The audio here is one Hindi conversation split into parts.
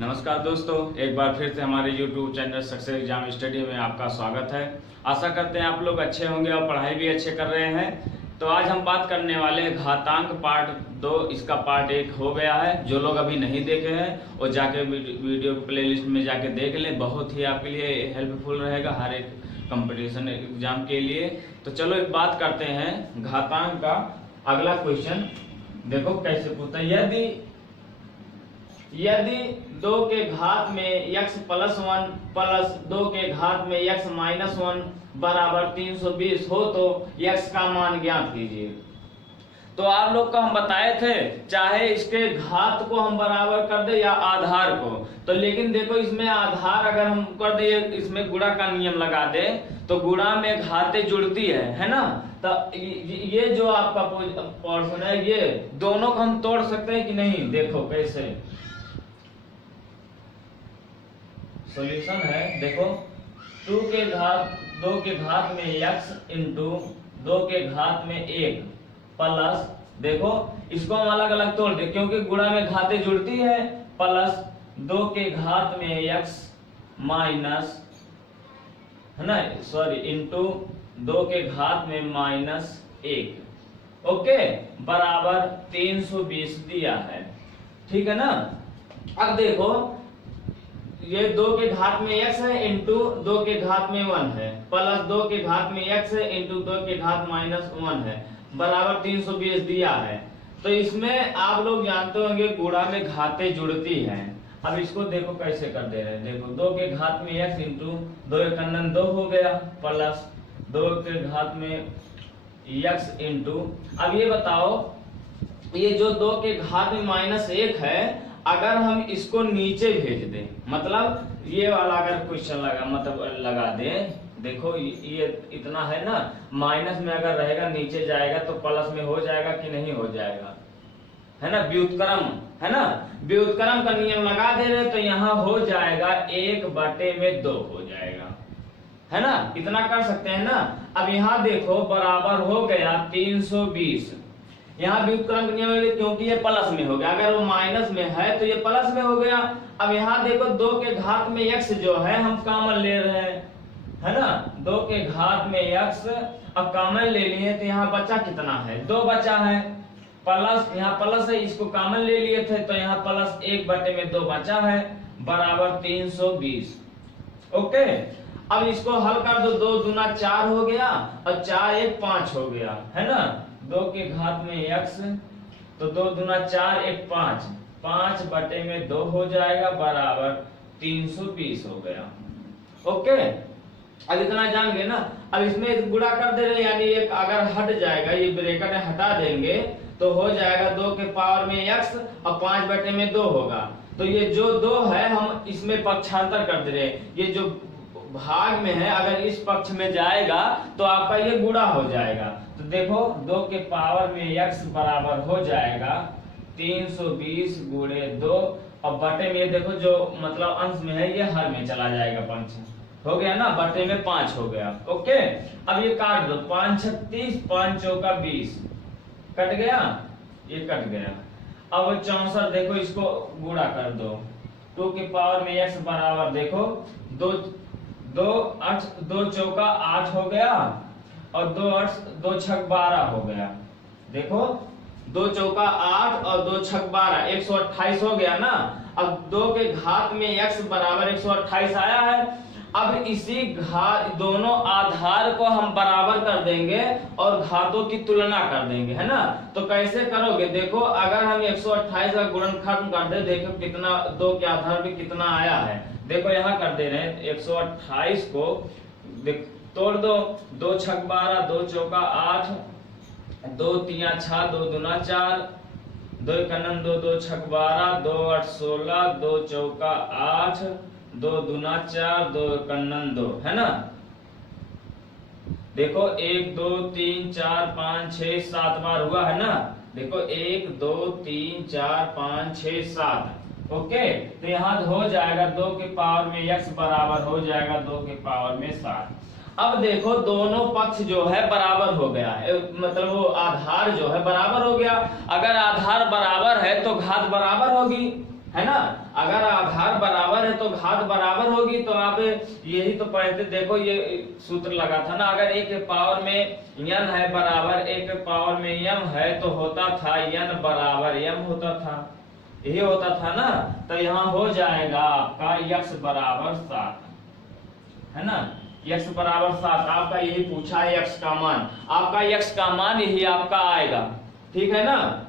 नमस्कार दोस्तों, एक बार फिर से हमारे YouTube channel success exam study में आपका स्वागत है। आशा करते हैं आप लोग अच्छे होंगे और पढ़ाई भी अच्छे कर रहे हैं। तो आज हम बात करने वाले हैं घातांक पार्ट 2। इसका पार्ट 1 हो गया है। जो लोग अभी नहीं देखे हैं वो जाके वीडियो प्लेलिस्ट में जाके देख लें, बहुत ही आपके लिए हेल्पफुल रहेगा हर एक कंपटीशन एग्जाम के लिए। तो चलो एक बात करते हैं घातांक का। अगला क्वेश्चन देखो कैसे पूछता है। यदि 2 के घात में x प्लस 1 प्लस 2 के घात में x माइनस 1 बराबर 320 हो तो x का मान ज्ञात कीजिए। तो आप लोग को हम बताए थे चाहे इसके घात को हम बराबर कर दे या आधार को, तो लेकिन देखो इसमें आधार अगर हम कर दे, इसमें गुणा का नियम लगा दे तो गुणा में घातें जुड़ती है ना। तो ये जो आपका पोर्शन है ये दोनों को हम तोड़ सकते हैं कि नहीं, देखो कैसे सॉल्यूशन है। देखो 2 के घात में x इंटू 2 के घात में 1 प्लस, देखो इसको हम अलग अलग तोड़ दे क्योंकि गुणा में घातें जुड़ती है, प्लस 2 के घात में x माइनस है ना, सॉरी इंटू 2 के घात में माइनस 1 ओके बराबर 320 दिया है। ठीक है ना। अब देखो ये 2 के घात में x है इंटू 2 के घात में 1 है, प्लस 2 के घात में x है इंटू 2 के घात माइनस 1 है, बराबर 320 दिया है। तो इसमें आप लोग जानते होंगे गुणा में घातें जुड़ती हैं। अब इसको देखो कैसे कर दे रहे हैं। देखो 2 के घात में x इंटू 2 कन्नन 2 हो गया, प्लस 2 के घात में x इंटू, अब ये बताओ ये जो 2 के घात में माइनस 1 है, अगर हम इसको नीचे भेज दें, मतलब ये वाला अगर क्वेश्चन लगा दें, देखो ये इतना है ना, माइनस में अगर रहेगा नीचे जाएगा तो प्लस में हो जाएगा कि नहीं हो जाएगा, है ना। व्युत्क्रम है ना, व्युत्क्रम का नियम लगा दे रहे तो यहाँ हो जाएगा 1/2 हो जाएगा, है ना। इतना कर सकते हैं ना। अब यहाँ देखो बराबर हो गया 320, यहाँ व्युत्क्रम का नियम क्योंकि ये प्लस में हो गया, अगर वो माइनस में है तो ये प्लस में हो गया। अब यहाँ देखो 2 के घात में x जो है हम कॉमन ले रहे हैं, है ना। 2 के घात में x अब कॉमन ले लिए तो यहाँ बचा कितना है, 2 बचा है, प्लस यहाँ प्लस है, इसको कॉमन ले लिए थे तो यहाँ प्लस 1/2 बचा है, बराबर 320 ओके। अब इसको हल कर दो, 2 दूना 4 हो गया और 4 1 5 हो गया, है ना। 2 के घात में x तो 2 दूना 4 1 5, 5/2 हो जाएगा, बराबर 320 हो गया ओके। अब इतना जान गए ना। अब इसमें गुणा कर दे रहे, यानी एक अगर हट जाएगा, ये ब्रैकेट हटा देंगे तो हो जाएगा 2 के पावर में x और 5/2 होगा। तो ये जो 2 है हम इसमें पक्षांतर कर दे रहे, ये जो भाग में है अगर इस पक्ष में जाएगा तो आपका ये गुणा हो जाएगा। तो देखो 2 के पावर में x बराबर हो जाएगा 320 गुणे 2 और बटे में देखो जो मतलब अंश में है ये हर में चला जाएगा, पंच हो गया ना, बटे में 5 हो गया ओके। अब ये काट दो, 5 36 5 चौका 20 कट गया, ये कट गया। अब 64 देखो इसको गुणा कर दो, 2 के पावर में x बराबर देखो 2 चौका 8 हो गया और 2 छक 12 हो गया। देखो 2 चौका 8 और 2 छक 12 128 हो गया ना। अब 2 के घात में x बराबर 128 आया है। अब इसी दोनों आधार को हम बराबर कर देंगे और घातों की तुलना कर देंगे, है ना। तो कैसे करोगे, देखो अगर हम 128 का गुणनखंड कर दे, देखो कितना 2 के आधार पे कितना आया है। देखो यहाँ कर दे रहे हैं 128 को तोड़ दो, 2 छक 12 2 चौका 8 2 3 6 2 दूना 4 2 कन्नन 2 2 छक 12 2 8 16 2 चौका 8 2 दूना 4 2 कन्नन 2, है ना। देखो 1 2 3 4 5 6 7 बार हुआ, है ना। देखो 1 2 3 4 5 6 7 ओके। तो यहाँ हो जाएगा 2 के पावर में x बराबर हो जाएगा 2 के पावर में 7। अब देखो दोनों पक्ष जो है बराबर हो गया है, मतलब वो आधार जो है बराबर हो गया। अगर आधार बराबर है तो घात बराबर होगी, है ना। अगर आधार बराबर है तो घात बराबर होगी। तो आप यही तो पढ़ते, देखो ये सूत्र लगा था ना, अगर एक के पावर में n है बराबर एक के पावर में m है तो होता था n बराबर m होता था, यही होता था ना। तो यहाँ हो जाएगा आपका x बराबर 7, है ना, x बराबर 7। आपका यही पूछा है x का मान, आपका x का मान यही आपका आएगा, ठीक है ना।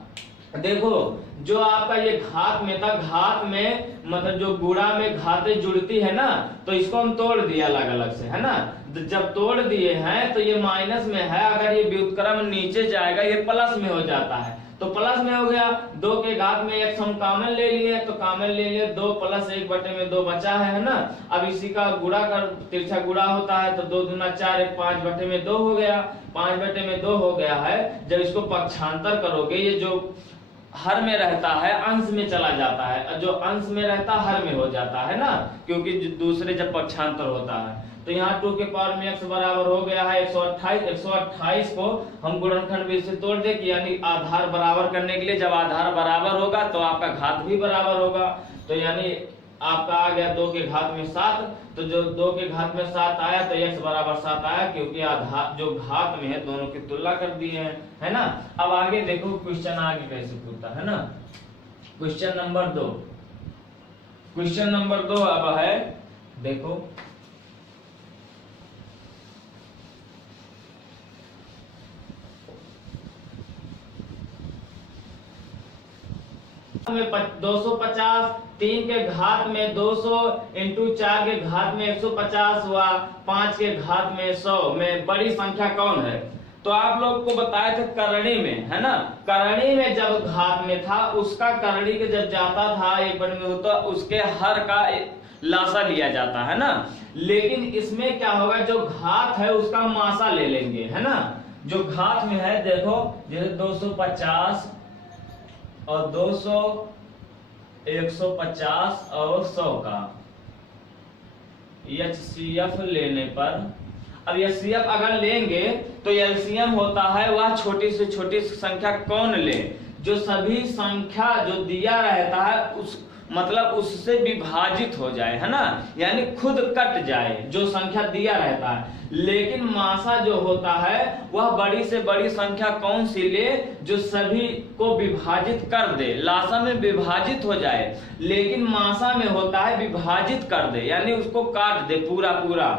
देखो जो आपका ये घात में था, घात में मतलब जो गुणा में घातें जुड़ती है ना, तो इसको हम तोड़ दिया अलग अलग से, है ना। जब तोड़ दिए हैं तो ये माइनस में है, अगर ये व्युत्क्रम नीचे जाएगा ये प्लस में हो जाता है, तो प्लस में हो गया। 2 के घात में x हम कॉमन ले लिए, तो कॉमन ले लिए 2 प्लस 1 बटे में 2 बचा है ना। अब इसी का गुणा कर, तिरछा गुणा होता है तो 2 दूना 4, 1 5 बटे में 2 हो गया, 5 बटे में 2 हो गया है। जब इसको पक्षांतर करोगे, ये जो हर में रहता है अंश में चला जाता है, जो अंश में रहता है हर में हो जाता है ना, क्योंकि दूसरे जब पक्षांतर होता है। तो यहाँ 2 के पावर में x बराबर हो गया है 128। 128 को हम गुणनखंड में से तोड़ दे, यानी आधार बराबर करने के लिए जब आधार बराबर होगा तो आपका घात भी बराबर होगा। तो यानी आपका आ गया 2 के घात में 7। तो जो 2 के घात में 7 आया तो x बराबर 7 आया, क्योंकि आधार जो घात में है दोनों की तुलना कर दिए हैं, है ना। अब आगे देखो क्वेश्चन आगे कैसे पूछता है ना। क्वेश्चन नंबर 2, क्वेश्चन नंबर 2 अब है, देखो में 250, 3 के घात में 200 इंटू 4 के घात में 150 हुआ, 5 के घात में 100 में बड़ी संख्या कौन है। तो आप लोग को बताया था करणी में, है ना, करणी में जब घात में था उसका करणी के जब जाता था एक बटे में होता उसके हर का लासा लिया जाता है ना। लेकिन इसमें क्या होगा, जो घात है उसका मासा ले लेंगे, है ना। जो घात में है देखो, जैसे 250 और 200, 150 और 100 का HCF लेने पर, अब HCF अगर लेंगे तो LCM होता है वह छोटी से छोटी संख्या कौन ले, जो सभी संख्या जो दिया रहता है उस मतलब उससे विभाजित हो जाए, है ना, यानी खुद कट जाए जो संख्या दिया रहता है। लेकिन मासा जो होता है वह बड़ी से बड़ी संख्या कौन सी ले, जो सभी को विभाजित कर दे, लासा में विभाजित हो जाए, लेकिन मासा में होता है विभाजित कर दे, यानी उसको काट दे पूरा पूरा।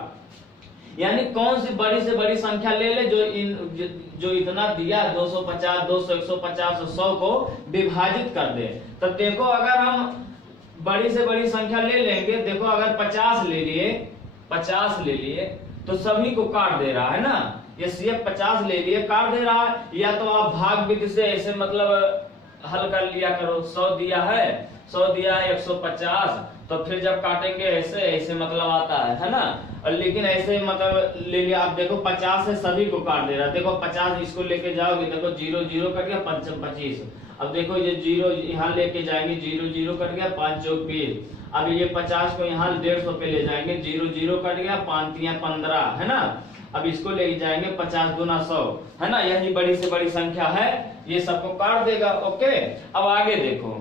यानी कौन सी बड़ी से बड़ी संख्या ले ले जो इतना दिया 250, 200, 150 और 100 को विभाजित कर दे। तो देखो अगर हम बड़ी से बड़ी संख्या ले लेंगे, देखो अगर 50 ले लिए, 50 ले लिए तो सभी को काट दे रहा है ना, ये सिर्फ 50 ले लिए काट दे रहा है। या तो आप भाग विधि से ऐसे मतलब हल कर लिया करो, 100 दिया है 100 दिया है 150, तो फिर जब काटेंगे ऐसे ऐसे मतलब आता है ना। और लेकिन ऐसे मतलब ले लिया, आप देखो 50 से सभी को काट दे रहा है। देखो 50 इसको लेके जाओगे, देखो 0 0 कट गया, 5 25। अब देखो ये 0 यहाँ लेके जाएंगे, 0 0 कट गया, 5 चौक 20। अब ये 50 को यहाँ 150 पे ले जाएंगे, 0 0 कट गया, 5 3 15, है ना। अब इसको ले जाएंगे 50 दूना 100, है ना, यही बड़ी से बड़ी संख्या है, ये सबको काट देगा। ओके, अब आगे देखो,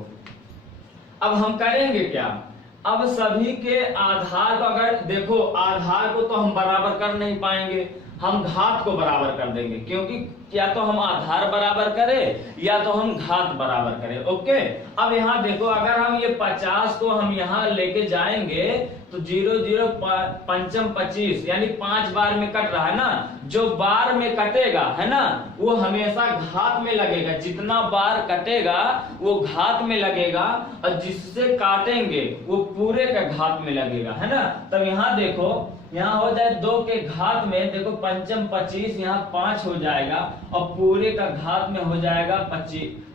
अब हम करेंगे क्या, अब सभी के आधार को, अगर देखो आधार को तो हम बराबर कर नहीं पाएंगे, हम घात को बराबर कर देंगे, क्योंकि या तो हम आधार बराबर करें या तो हम घात बराबर करें। ओके, अब यहाँ देखो अगर हम ये 50 को हम यहाँ लेके जाएंगे तो 0 0 पंचम 25, यानी 5 बार में कट रहा है ना। जो बार में कटेगा है ना वो हमेशा घात में लगेगा, जितना बार कटेगा वो घात में लगेगा, और जिससे काटेंगे वो पूरे का घात में लगेगा, है ना। तब यहाँ देखो, यहाँ हो जाए 2 के घात में, देखो पंचम 25, यहाँ 5 हो जाएगा और पूरे का घात में हो जाएगा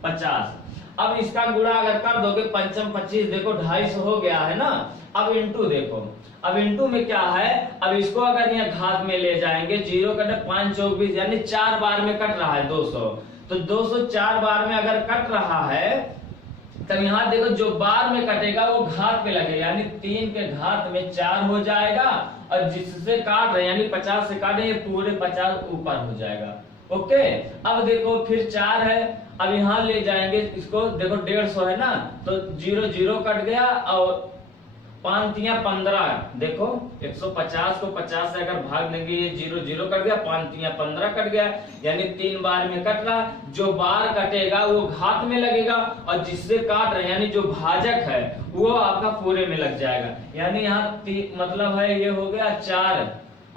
50। अब इसका गुणा अगर कर दोगे, पंचम 25 देखो 250 हो गया है ना। अब इंटू देखो, अब इंटू में क्या है, अब इसको अगर यहाँ घात में ले जाएंगे, 0 कटे 5 चौक 20, यानी 4 बार में कट रहा है 200, तो 200 4 बार में अगर कट रहा है, तब यहाँ देखो जो बार में कटेगा वो घात में लगेगा, यानी 3 के घात में 4 हो जाएगा, और जिससे काट रहे यानी 50 से काटे ये पूरे 50 ऊपर हो जाएगा। ओके। अब देखो फिर 4 है, अब यहाँ ले जाएंगे इसको, देखो 150 है ना, तो 0 0 कट गया और 5 तिया 15, देखो 150 को 50 से अगर भाग देंगे ये 0 0 कट गया, 5 तिया 15 कट गया, यानी 3 बार में कट रहा। जो बार कटेगा वो घात में लगेगा और जिससे काट रहे यानी जो भाजक है वो आपका पूरे में लग जाएगा। यानी यहाँ मतलब है ये हो गया 4,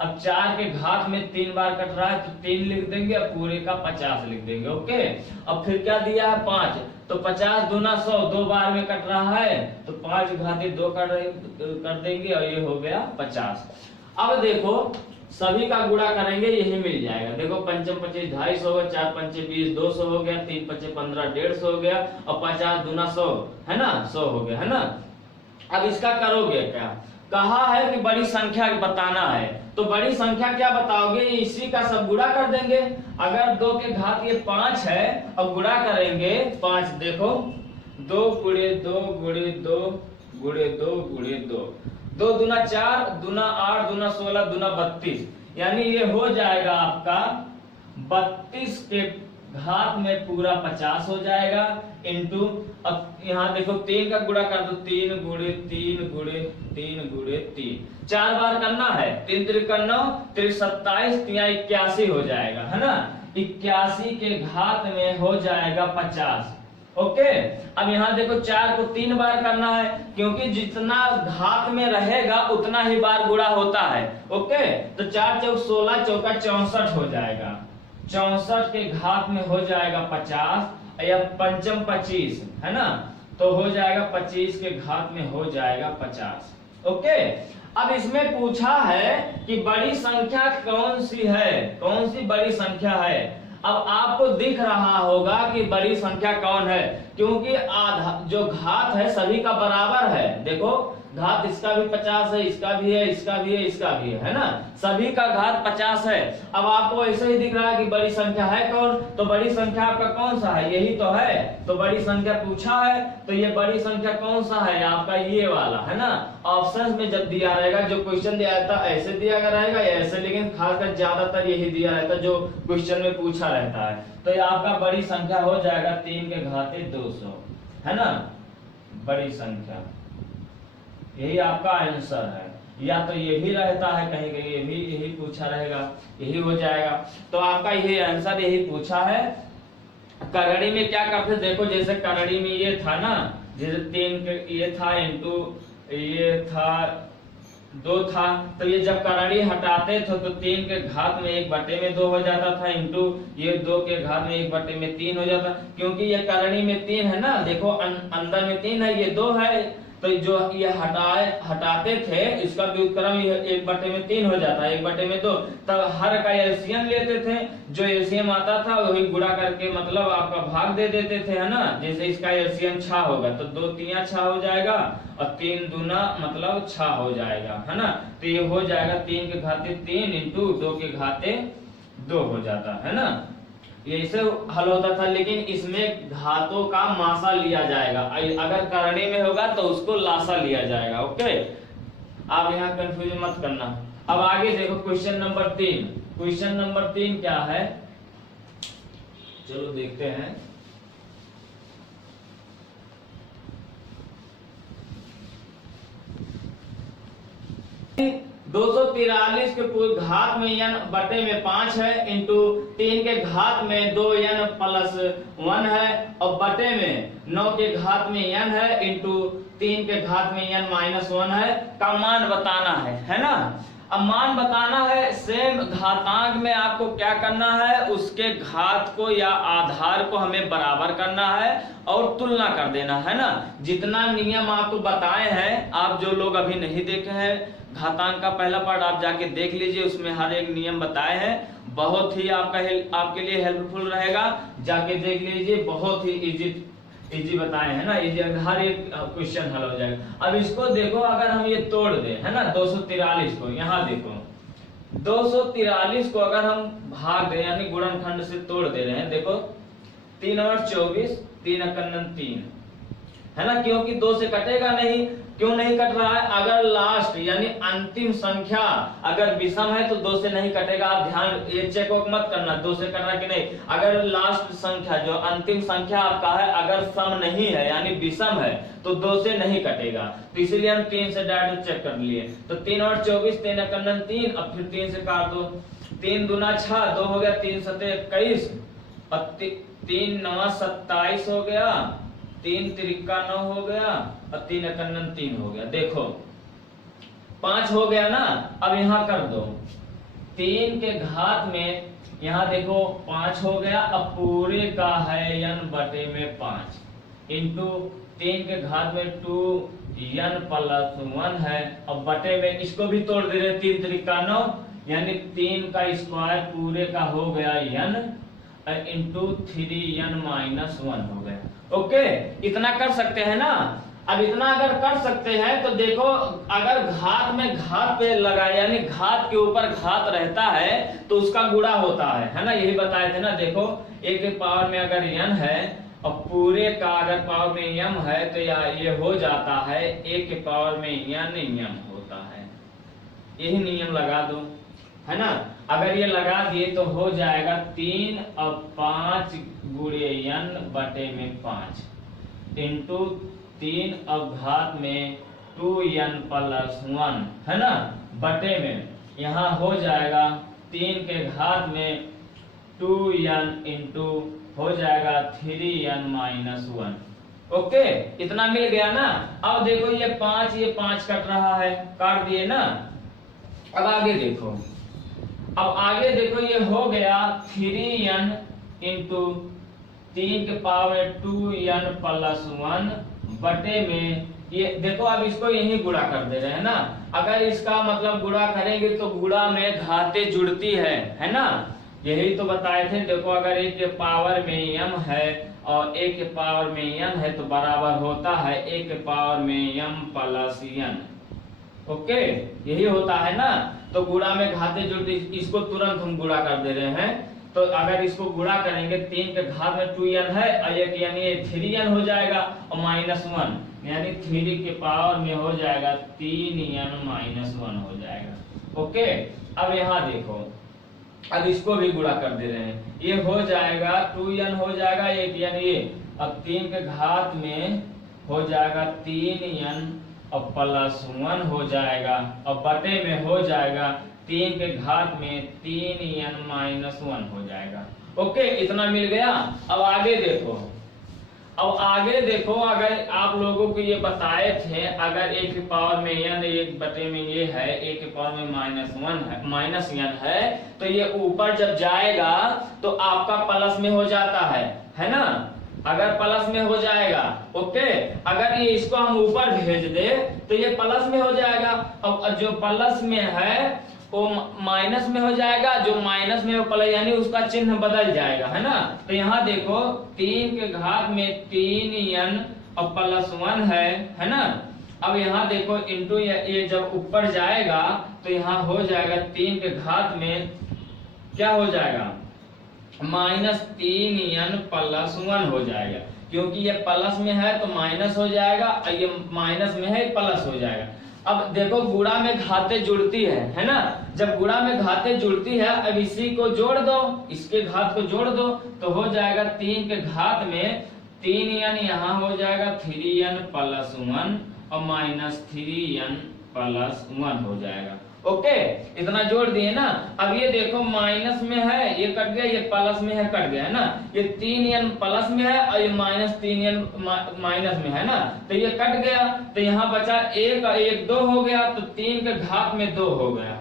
अब 4 के घात में 3 बार कट रहा है तो 3 लिख देंगे और पूरे का 50 लिख देंगे। ओके। अब फिर क्या दिया है 5, तो 50 दूना 100, 2 बार में कट रहा है तो 5 घाते 2 कर देंगे और ये हो गया 50। अब देखो सभी का गुणा करेंगे यही मिल जाएगा। देखो 5 25 250 हो गया, 4 5 20 200 हो गया, 3 5 15 150 हो गया और 50 दूना 100 है ना, 100 हो गया है ना। अब इसका करोगे क्या, कहा है कि बड़ी संख्या बताना है, तो बड़ी संख्या क्या बताओगे, इसी का सब गुणा कर देंगे। अगर 2 के घात ये 5 है और गुणा करेंगे 5, देखो 2 गुणे 2 गुणे 2 गुणे 2 गुणे 2, 2 दूना 4 दूना 8 दूना 16 दूना 32, यानी ये हो जाएगा आपका 32 के घात में पूरा 50 हो जाएगा इंटू, अब यहाँ देखो 3 का गुणा कर दो, 3 गुणे 3 गुणे 3 गुणे 3, 4 बार करना है, 3 3 9 3 27 3 81 हो जाएगा है ना, 81 के घात में हो जाएगा 50। ओके। अब यहाँ देखो 4 को 3 बार करना है, क्योंकि जितना घात में रहेगा उतना ही बार गुणा होता है। ओके। तो 4 चौक 16 चौका 64 हो जाएगा, 64 के घात में हो जाएगा 50 या 5 25 है ना, तो हो जाएगा 25 के घात में हो जाएगा 50। ओके। अब इसमें पूछा है कि बड़ी संख्या कौन सी है, कौन सी बड़ी संख्या है। अब आपको दिख रहा होगा कि बड़ी संख्या कौन है, क्योंकि आधा जो घात है सभी का बराबर है। देखो घात इसका भी 50 है, इसका भी है, इसका भी है, इसका भी है ना, सभी का घात 50 है। अब आपको ऐसे ही दिख रहा है कि बड़ी संख्या है कौन, तो बड़ी संख्या आपका कौन सा है, यही तो है। तो बड़ी संख्या पूछा है तो ये बड़ी संख्या कौन सा है आपका, ये वाला है ना। ऑप्शन में जब दिया रहेगा, जो क्वेश्चन दिया रहता है ऐसे दिया रहेगा या ऐसे, लेकिन खासकर ज्यादातर यही दिया रहता है जो क्वेश्चन में पूछा रहता है। तो ये आपका बड़ी संख्या हो जाएगा 3 के घाते 200 है ना, बड़ी संख्या, यही आपका आंसर है। या तो ये भी रहता है कहीं कहीं, ये भी यही पूछा रहेगा, यही हो जाएगा। तो आपका यही आंसर यही पूछा है। करड़ी में क्या करते, देखो जैसे करड़ी में ये था ना, जैसे 3 ये था इंटू ये था 2 था, तो ये जब करड़ी हटाते थे तो 3 के घात में 1/2 हो जाता था, इंटू ये 2 के घात में 1/3 हो जाता, क्योंकि ये करड़ी में 3 है ना, देखो अंदर में 3 है, ये 2 है, तो जो ये हटाते थे इसका व्युत्क्रम 1/3 हो जाता है, 1/2। तब हर का एलसीएम लेते थे, जो एलसीएम आता था वही गुणा करके मतलब आपका भाग दे देते थे है ना। जैसे इसका एलसीएम 6 होगा तो 2 3 6 हो जाएगा और 3 दूना मतलब 6 हो जाएगा है ना। तो ये हो जाएगा 3 के घाते 3 इंटू 2 के घाते 2 हो जाता है ना। ये इसे हल होता था, लेकिन इसमें घातों का मासा लिया जाएगा, अगर करणी में होगा तो उसको लासा लिया जाएगा। ओके, आप यहाँ कंफ्यूज मत करना। अब आगे देखो क्वेश्चन नंबर 3। क्वेश्चन नंबर 3 क्या है, चलो देखते हैं। दो 243 के घात में n बटे में 5 है, इंटू 3 के घात में 2n प्लस 1 है, और बटे में 9 के घात में n है, इंटू 3 के घात में n माइनस 1 है, का मान बताना है ना। अब मान बताना है, सेम घातांक में आपको क्या करना है, उसके घात को या आधार को हमें बराबर करना है और तुलना कर देना है ना। जितना नियम आपको बताए हैं, आप जो लोग अभी नहीं देखे हैं घातांक का पहला पार्ट आप जाके देख लीजिए, उसमें हर एक नियम बताए हैं, बहुत ही आपके लिए हेल्पफुल रहेगा, जाके देख लीजिए, बहुत ही इजी बताए हैं ना, इजी, हर एक क्वेश्चन हल हो जाएगा। अब इसको देखो, अगर हम ये तोड़ दें है ना 243 को, यहाँ देखो 243 को अगर हम भाग दें यानी गुणनखंड से तोड़ दे रहे हैं, देखो 3 और 24 3 अकन्नन 3, है ना, क्योंकि 2 से कटेगा नहीं। क्यों नहीं कट रहा है? अगर लास्ट यानी अंतिम संख्या अगर विषम है तो 2 से नहीं कटेगा। आप ध्यान ये चेक मत करना 2 से करना कि नहीं। अगर लास्ट संख्या जो अंतिम संख्या आपका है अगर सम नहीं है यानी विषम है तो 2 से नहीं कटेगा। तो इसीलिए हम 3 से डायरेक्ट चेक कर लिए। तो 3 और 24, 3 एकम 3, अब फिर 3 से काट दो। 3 दूना 6, 2 हो गया, 3 सते 21, और 3 नवा 27 हो गया, 3 त्रिका 9 हो गया, और 3 एकम 3 हो गया। देखो 5 हो गया ना। अब यहाँ कर दो 3 के घात में, यहाँ देखो 5 हो गया। अब पूरे का है n बटे में 5 इंटू 3 के घात में 2n प्लस 1 है। अब बटे में इसको भी तोड़ दे रहे, 3 त्रिका 9 यानी 3 का स्क्वायर पूरे का हो गया n इंटू 3n माइनस 1 हो गया। ओके, इतना कर सकते हैं ना। अब इतना अगर कर सकते हैं तो देखो अगर घात में घात पे लगा यानी घात के ऊपर घात रहता है तो उसका गुणा होता है ना, यही बताए थे ना। देखो a के पावर में अगर n है और पूरे का अगर पावर में m है तो ये हो जाता है a के पावर में n m होता है। यही नियम लगा दो, है ना। अगर ये लगा दिए तो हो जाएगा 3 और 5 गुणे n बटे में 5 इंटू 3 और घात में 2n प्लस 1, है ना, बटे में यहाँ हो जाएगा 3 के घात में 2n इंटू हो जाएगा 3n माइनस 1। ओके, इतना मिल गया ना। अब देखो ये 5 कट रहा है, काट दिए ना। अब आगे देखो, अब आगे देखो ये हो गया 3n इंटू 3 के पावर 2n प्लस 1 बटे में ये देखो। अब इसको यही गुणा कर दे रहे हैं ना। अगर इसका मतलब गुणा करेंगे तो गुणा में घाते जुड़ती है ना, यही तो बताए थे। देखो अगर a के पावर में m है और a के पावर में n है तो बराबर होता है a के पावर में m प्लस n। ओके, यही होता है ना। तो गुणा में घाते जुड़ती, इसको तुरंत हम गुणा कर दे रहे हैं। तो अगर इसको गुणा करेंगे 3 के घात में 2n है और एक यानी 3n हो जाएगा और माइनस 1 यानी 3 के पावर में हो जाएगा 3n माइनस 1 हो जाएगा। ओके, अब यहाँ देखो, अब इसको भी गुणा कर दे रहे हैं। ये हो जाएगा 2n हो जाएगा एक यानी ये, अब 3 के घात में हो जाएगा 3n और प्लस 1 हो जाएगा और बटे में हो जाएगा 3 के घात में 3n माइनस 1 हो जाएगा। ओके, इतना मिल गया। अब आगे देखो, अब आगे देखो अगर आप लोगों को ये बताए थे अगर a के पावर में n एक बटे में ये है a के पावर में माइनस 1 है माइनस n है तो ये ऊपर जब जाएगा तो आपका प्लस में हो जाता है ना। अगर प्लस में हो जाएगा, ओके, अगर ये इसको हम ऊपर भेज दे तो ये प्लस में हो जाएगा। अब जो प्लस में है वो माइनस में हो जाएगा, जो माइनस में हो प्लस यानी उसका चिन्ह बदल जाएगा, है ना। तो यहाँ देखो 3 के घात में 3n और प्लस 1 है ना। अब यहाँ देखो इंटू ये जब ऊपर जाएगा तो यहाँ हो जाएगा 3 के घात में क्या हो जाएगा माइनस 3n प्लस 1 हो जाएगा, क्योंकि ये प्लस में है तो माइनस हो जाएगा और ये माइनस में है प्लस हो जाएगा। अब देखो गुणा में घाते जुड़ती है ना। जब गुणा में घाते जुड़ती है अब इसी को जोड़ दो, इसके घात को जोड़ दो तो हो जाएगा 3 के घात में 3n यहाँ हो जाएगा 3n प्लस 1 और माइनस 3n प्लस 1 हो जाएगा। ओके, इतना जोड़ दिए ना। अब ये देखो माइनस में है ये कट गया, ये प्लस में है कट गया, है ना। ये 3n प्लस में है और ये माइनस 3n माइनस में है ना, तो ये कट गया। तो यहाँ बचा 1 और 1 2 हो गया, तो 3 के घात में 2 हो गया।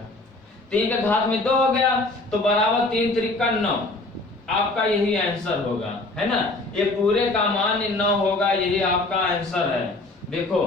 3 के घात में 2 हो गया तो बराबर 3 त्रिका 9, आपका यही आंसर होगा, है ना। ये पूरे का मान 9 होगा, यही आपका आंसर है। देखो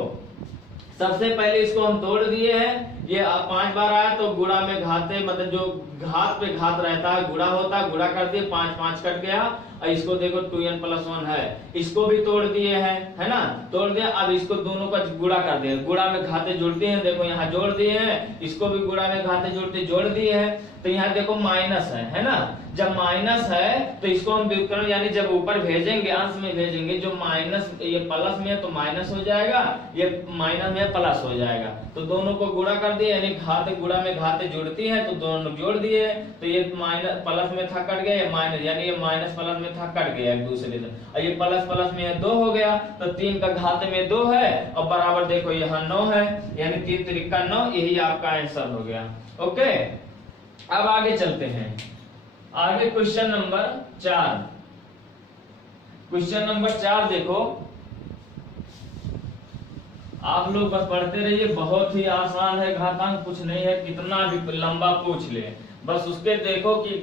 सबसे पहले इसको हम तोड़ दिए हैं, ये 5 बार आया तो गुणा में घाते मतलब जो घात पे घात रहता है गुणा होता है, गुणा कर दिए 5 5 कट गया और इसको देखो 2n+1 है, इसको भी तोड़ दिए हैं, है ना, तोड़ दिया। अब इसको दोनों का गुणा कर दिए, गुणा में घाते जुड़ते हैं, देखो यहाँ जोड़ दिए हैं, इसको भी गुणा में घाते जुड़ते जोड़ दिए हैं, तो यहाँ देखो माइनस है ना। जब माइनस है तो इसको हम व्युत्क्रम यानी जब ऊपर भेजेंगे, अंश में भेजेंगे, जो माइनस ये प्लस में है तो माइनस हो जाएगा, ये माइनस में प्लस हो जाएगा, तो दोनों को गुणा कर दिए, यानी घाते गुणा में घाते जुड़ती है तो दोनों जोड़ दिए, तो ये माइनस प्लस में था कट गया, ये माइनस यानी ये माइनस प्लस में था कट गया एक दूसरे से, और ये प्लस प्लस में 2 हो गया, तो 3 का घाते में 2 है और बराबर देखो यहाँ 9 है, यानी 3 त्रिका 9, यही आपका आंसर हो गया। ओके, अब आगे चलते हैं, आगे क्वेश्चन नंबर 4। क्वेश्चन नंबर 4 देखो, आप लोग बस पढ़ते रहिए, बहुत ही आसान है, घातांक कुछ नहीं है, कितना भी लंबा पूछ ले, बस उसके देखो कि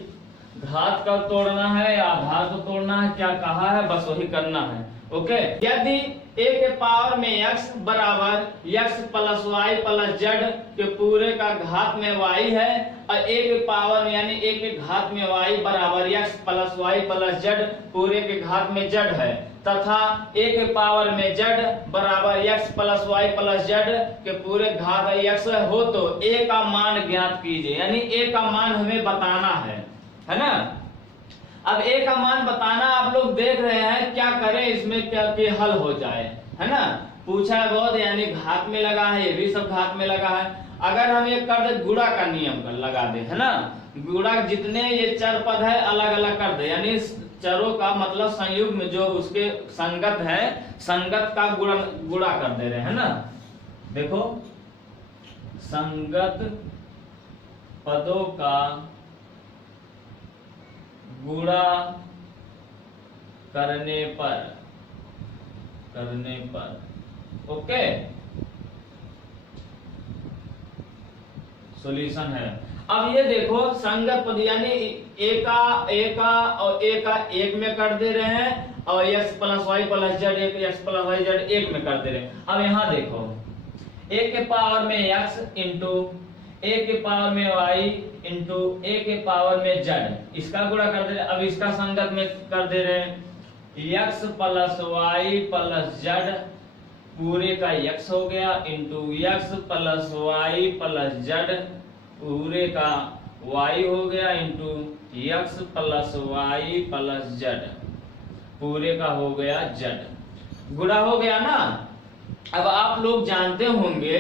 घात का तोड़ना है या आधार को तोड़ना है, क्या कहा है, बस वही करना है। ओके, यदि a के पावर में x बराबर x plus y plus z के पूरे का घात में y है, और a के पावर यानी a के घात में y बराबर x plus y plus z पूरे के घात में z है, तथा a के पावर में z बराबर x plus y plus z के पूरे घात x हो, तो a का मान ज्ञात कीजिए, यानी a का मान हमें बताना है ना। अब a का मान बताना, आप लोग देख रहे हैं, क्या करें इसमें, क्या कि हल हो जाए, है ना, पूछा है बहुत, यानी घात में लगा है, ये भी सब घात में लगा है। अगर हम ये कर दे, गुणा का नियम कर लगा दे, है ना, गुणा, जितने ये चर पद है अलग अलग कर दे, यानी चरों का मतलब संयुग्म में जो उसके संगत है, संगत का गुणा कर दे रहे हैं ना। देखो, संगत पदों का गुणा करने पर ओके, सॉल्यूशन है। अब ये देखो, संगत पद यानी a का और a का 1 में कर दे रहे हैं, और x plus Y plus Z x plus Y Z 1 में कर दे रहे हैं। अब यहाँ देखो, a के पावर में x इंटू a के पावर में y इंटू a के पावर में z, इसका गुणा कर दे रहे हैं। अब इसका संगत में कर दे रहे हैं, x plus Y plus z पूरे का x हो गया, into x plus Y plus z पूरे का y हो गया, into x plus Y plus z पूरे का हो गया z। गुणा हो गया ना। अब आप लोग जानते होंगे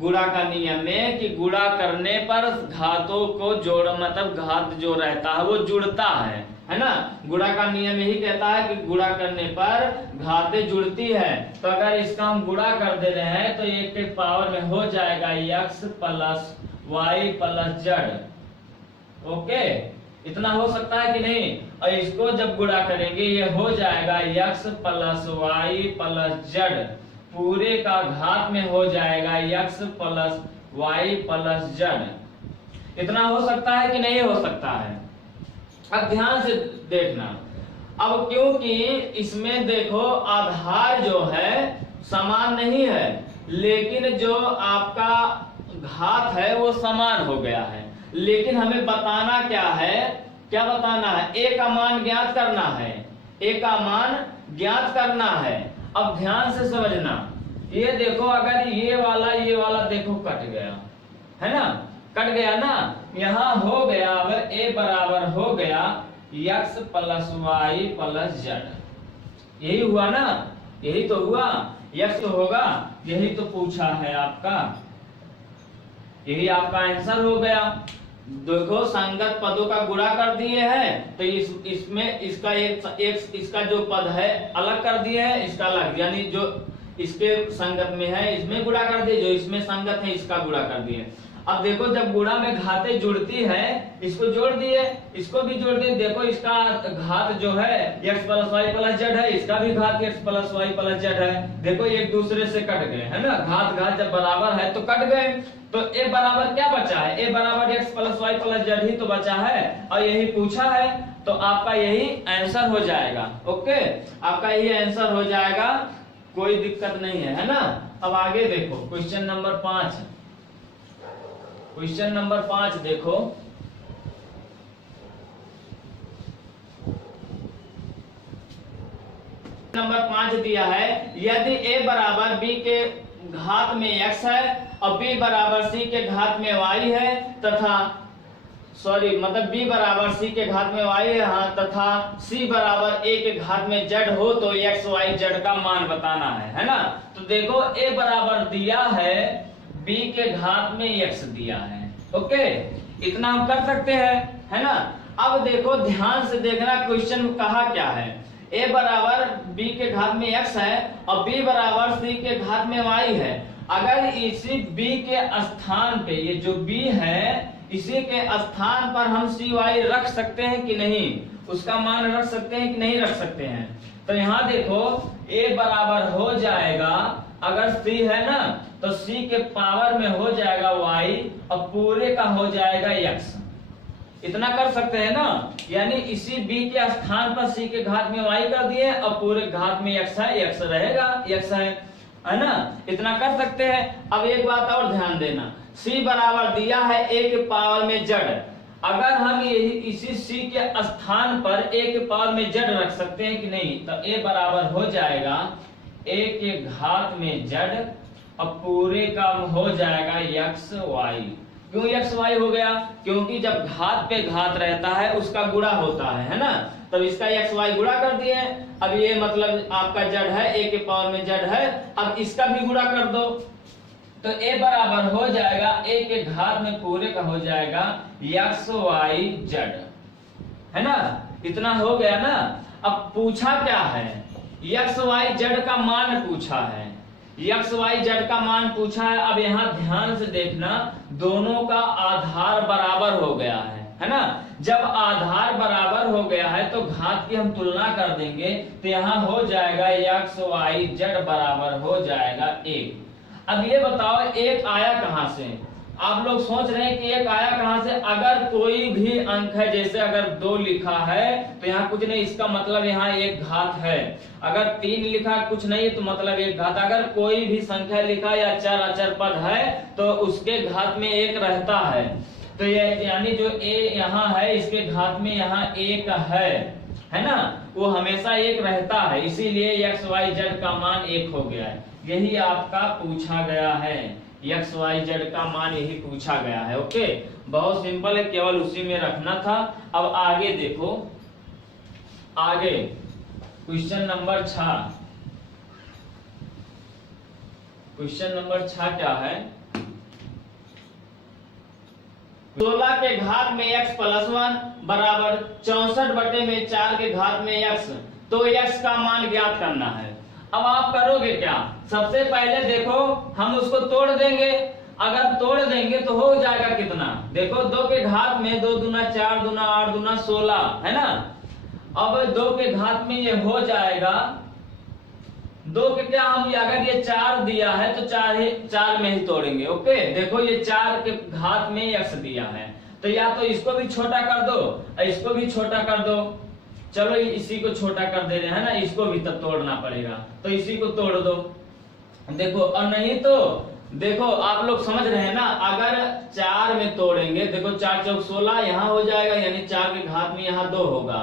गुणा का नियम में कि गुणा करने पर घातों को जोड़, मतलब घात जो रहता है वो जुड़ता है ना। गुणा का नियम यही कहता है कि गुणा करने पर घातें जुड़ती है। तो अगर इसका हम गुणा कर दे रहे हैं तो 1 के पावर में हो जाएगा x plus Y plus Z. Okay, इतना हो सकता है कि नहीं। और इसको जब गुणा करेंगे ये हो जाएगा x plus Y plus Z पूरे का घात में हो जाएगा x plus Y plus Z. इतना हो सकता है कि नहीं हो सकता है। अब ध्यान से देखना, अब क्योंकि इसमें देखो आधार जो है समान नहीं है, लेकिन जो आपका घात है वो समान हो गया है। लेकिन हमें बताना क्या है, क्या बताना है, a का मान ज्ञात करना है, a का मान ज्ञात करना है। अब ध्यान से समझना, ये देखो अगर ये वाला देखो कट गया है ना, कट गया ना, यहाँ हो गया। अगर a बराबर हो गया x plus Y plus Z, यही हुआ ना, यही तो हुआ, x तो होगा, यही तो पूछा है आपका, यही आपका आंसर हो गया। देखो संगत पदों का गुणा कर दिए हैं, तो इसमें इसका एक इसका जो पद है अलग कर दिए हैं, इसका अलग, यानी जो इसके संगत में है इसमें गुणा कर दिए, जो इसमें संगत है इसका गुणा कर दिए। अब देखो जब गुणा में घातें जुड़ती है, इसको जोड़ दिए, इसको भी जोड़ दिए। देखो इसका घात जो है x plus Y plus Z है, इसका भी घात x plus Y plus Z है। देखो एक दूसरे से कट गए, है ना, घात घात जब बराबर है तो कट गए। तो a बराबर क्या बचा है, a बराबर x plus Y plus Z ही तो बचा है, और यही पूछा है, तो आपका यही आंसर हो जाएगा। ओके, आपका यही आंसर हो जाएगा, कोई दिक्कत नहीं है ना। अब आगे देखो क्वेश्चन नंबर 5। क्वेश्चन नंबर 5 देखो, नंबर 5 दिया है, यदि a बराबर b के घात में x है और b बराबर c के घात में y है तथा मतलब b बराबर c के घात में y है हाँ, तथा c बराबर a के घात में z हो तो x y z का मान बताना है ना। तो देखो a बराबर दिया है, b के घात में x दिया है। ओके, इतना हम कर सकते हैं, है ना। अब देखो ध्यान से देखना, क्वेश्चन कहा क्या है, a बराबर b के घात में x है और b बराबर c के घात में y है। अगर इसी b के स्थान पे, ये जो b है इसी के स्थान पर हम cy रख सकते हैं कि नहीं, उसका मान रख सकते हैं कि नहीं रख सकते हैं। तो यहाँ देखो a बराबर हो जाएगा, अगर c है ना तो c के पावर में हो जाएगा y और पूरे का हो जाएगा x। इतना कर सकते हैं ना, यानी इसी b के स्थान पर c के घात में y कर दिए और पूरे घात में x है, x रहेगा, x है ना। इतना कर सकते हैं। अब एक बात और ध्यान देना, c बराबर दिया है a के पावर में z। अगर हम यही इसी c के स्थान पर a के पावर में z रख सकते हैं कि नहीं, तो a बराबर हो जाएगा a के घात में z और पूरे का हो जाएगा x y। क्यों x y हो गया? क्योंकि जब घात पे घात रहता है उसका गुणा होता है ना। तब इसका x y गुणा कर दिए। अब ये मतलब आपका z है, a के पावर में z है, अब इसका भी गुणा कर दो तो a बराबर हो जाएगा a के घात में पूरे का हो जाएगा x y z, है ना। इतना हो गया ना। अब पूछा क्या है, x y z का मान पूछा है, x y z का मान पूछा है। अब यहाँ ध्यान से देखना, दोनों का आधार बराबर हो गया है ना। जब आधार बराबर हो गया है तो घात की हम तुलना कर देंगे तो यहाँ हो जाएगा x y z बराबर हो जाएगा 1। अब ये बताओ एक आया कहां से? आप लोग सोच रहे हैं कि एक आया कहां से? अगर कोई भी अंक है, जैसे अगर 2 लिखा है तो यहाँ कुछ नहीं, इसका मतलब यहाँ एक घात है। अगर 3 लिखा कुछ नहीं तो मतलब एक घात। अगर कोई भी संख्या लिखा या चर अचर पद है तो उसके घात में 1 रहता है। तो ये यानी जो a यहाँ है इसके घात में यहाँ 1 है ना, वो हमेशा 1 रहता है, इसीलिए x y z का मान 1 हो गया है। यही आपका पूछा गया है, x y z का मान यही पूछा गया है। ओके, बहुत सिंपल है, केवल उसी में रखना था। अब आगे देखो, आगे क्वेश्चन नंबर 6। क्वेश्चन नंबर 6 क्या है? 16 के घात में x प्लस 1 बराबर 64/4 के घात में x, तो x का मान ज्ञात करना है। अब आप करोगे क्या? सबसे पहले देखो हम उसको तोड़ देंगे। अगर तोड़ देंगे तो हो जाएगा कितना? देखो 2 के घात में 2 दूना 4 दूना 8 दूना 16 है ना। अब 2 के घात में ये हो जाएगा 2 के क्या, हम अगर ये 4 दिया है तो 4 में ही तोड़ेंगे। ओके, देखो ये 4 के घात में x दिया है तो या तो इसको भी छोटा कर दो और इसको भी छोटा कर दो। चलो इसी को छोटा कर दे रहे हैं ना, इसको भी तब तोड़ना पड़ेगा तो इसी को तोड़ दो। देखो, और नहीं तो देखो आप लोग समझ रहे हैं ना, अगर 4 में तोड़ेंगे, देखो 4 चौक 16 यहाँ हो जाएगा, यानी 4 के घात में यहाँ 2 होगा